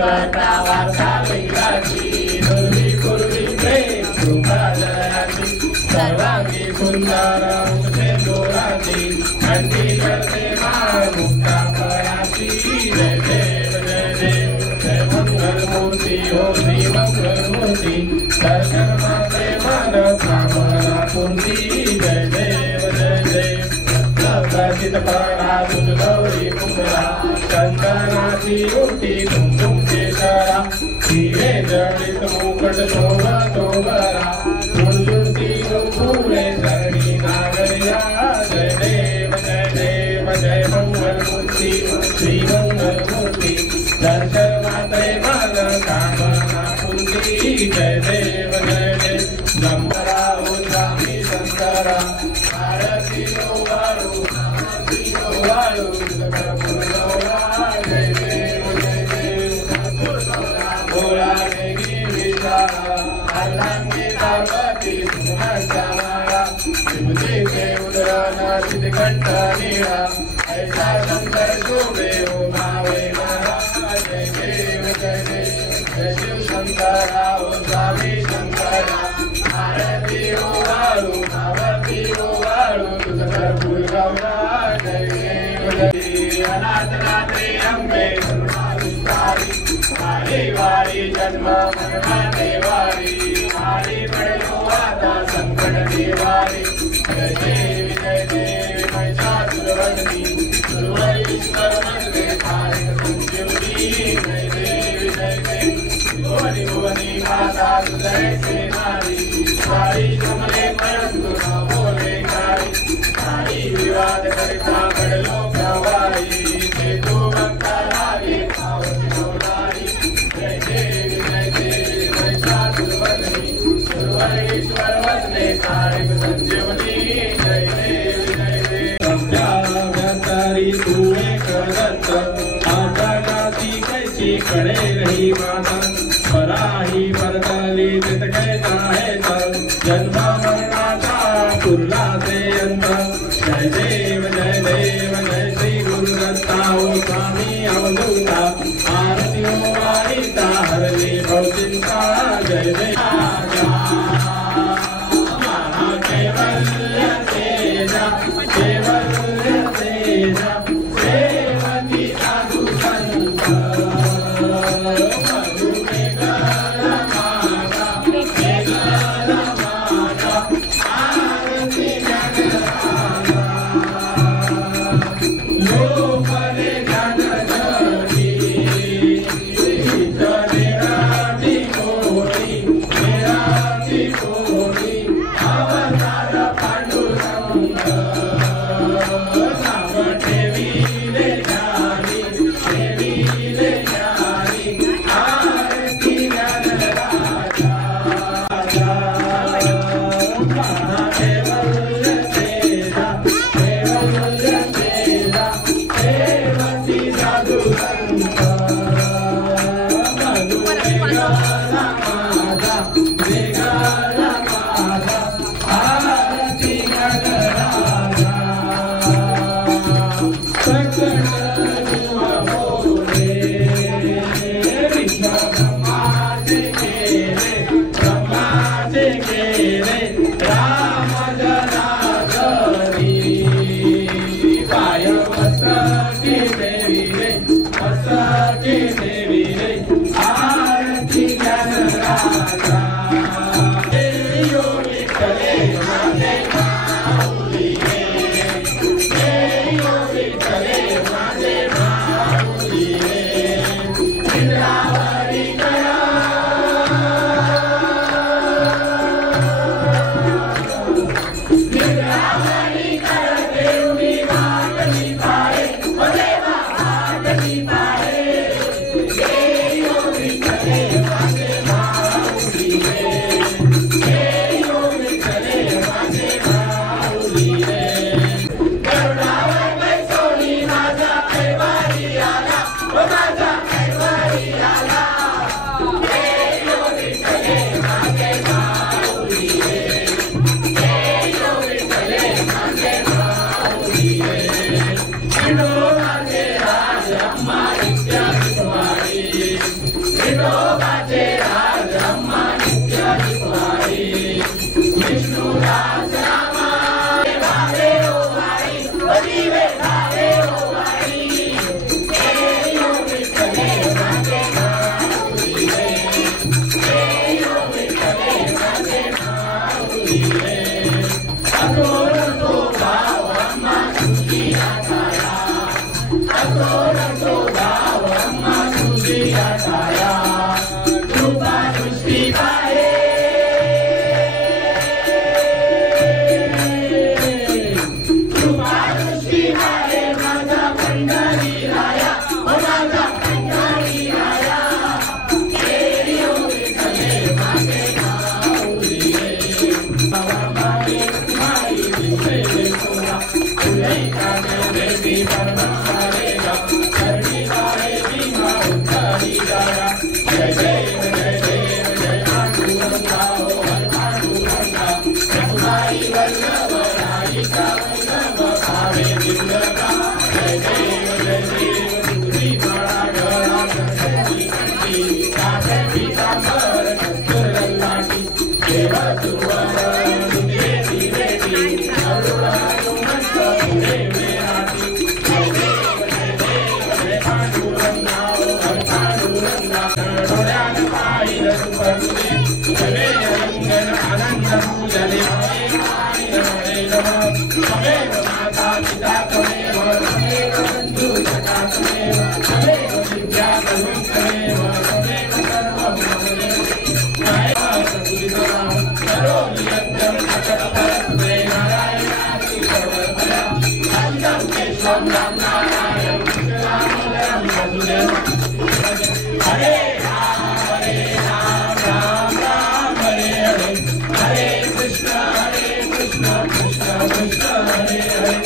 करता वार्ता लिंगाची पूर्वी पूर्वी प्रेम कृपालयाची सर्वांगी सुंदर मुझे दोराची घंटी करते माळ मुक्ता फळाची जय देव जय देव जय मंगल मूर्ती हो श्री मंगल मूर्ती दर्शन माते मन कामना पूर्ती जय देव जय देव प्रसिद्ध परा तुझ गौरी कुंभरा चंदनाची ओटी कुमकुम केशरा हिरे जडित मुकुट शोभा शोभरा झुंझुंती फुले चरणी नागरिया जय देव जय देव जय मंगल मूर्ती श्री मंगल मूर्ती दर्शन माते मन कामना पूर्ती जय देव जय देव गंभरा उद्गामी शंकरा आरती वाळू वाळू जय देव जय देव भोळा देवी विशाला अर्धांगी पार्वती सुमंगला शिवजीचे उदराना सिद्धघंट नीळा ऐसा शंकर शोभे हो मावे मरा जय देव जय देव जय शिव शंकरा ओ स्वामी शंकरा आरती हो वाळू आरती हो वाळू तुझं फुल गौरा जय देव जय अनाथ नाथे अंबे विस्तारी वारी वारी जन्म मरणाते वारी वारी पडलो आता संकट निवारी जय देवी महिषासुरवदनी सुरवरीश्वर वंदे तारिक संजीवनी जय देवी जय देवी भुवनी भुवनी माता सुदय से नारी सारी कमले परंतु न बोले कारी सारी विवाद करता पडलो गवाई ते तू भक्ता लागे पावती डोलारी जय देवी महिषासुरवदनी सुरवरीश्वर वंदे तारिक संजीवनी जय देवी जय देवी व्याव्यंतरी तू एक दत्त आकाशाची कैसी कळे रही माता पराही परतली तित कहता है सब जन्म मरणाचा कुर्ला से अंत जय देव जय देव जय श्री गुरु दत्ता ओ स्वामी अवधूता आरती हो वारिता हरली भवचिंता जय देव केवल्य तेजा केवल्य तेजा सेवती साधु संत हरि वल्लभ राधिका वल्लभ भावे दिव्यका जय देव तुझी बड़ा गला कंठी काटे पीतांबर कस्तूर ललाटी देव सुवर देवी बेटी अरुण हनुमंत देव राती जय देव जय पांडुरंगा पांडुरंगा डोळ्यान पाहिलं सुपरुदे जय रंगन आनंद पूजले हरे तमेव माता पिता तमेव तमेव बंधु सखा तमेव तमेव विद्या तमेव तमेव सर्वं ममेव जय प्रभुदितराम करोमि यज्ञं सकल परस्मै नारायणादि सर्वदा अन्दं केशवं राम नारायण कृष्णरामं वसुदेवं हरे राम राम राम हरे हरे हरे कृष्ण कृष्ण कृष्ण हरे हरे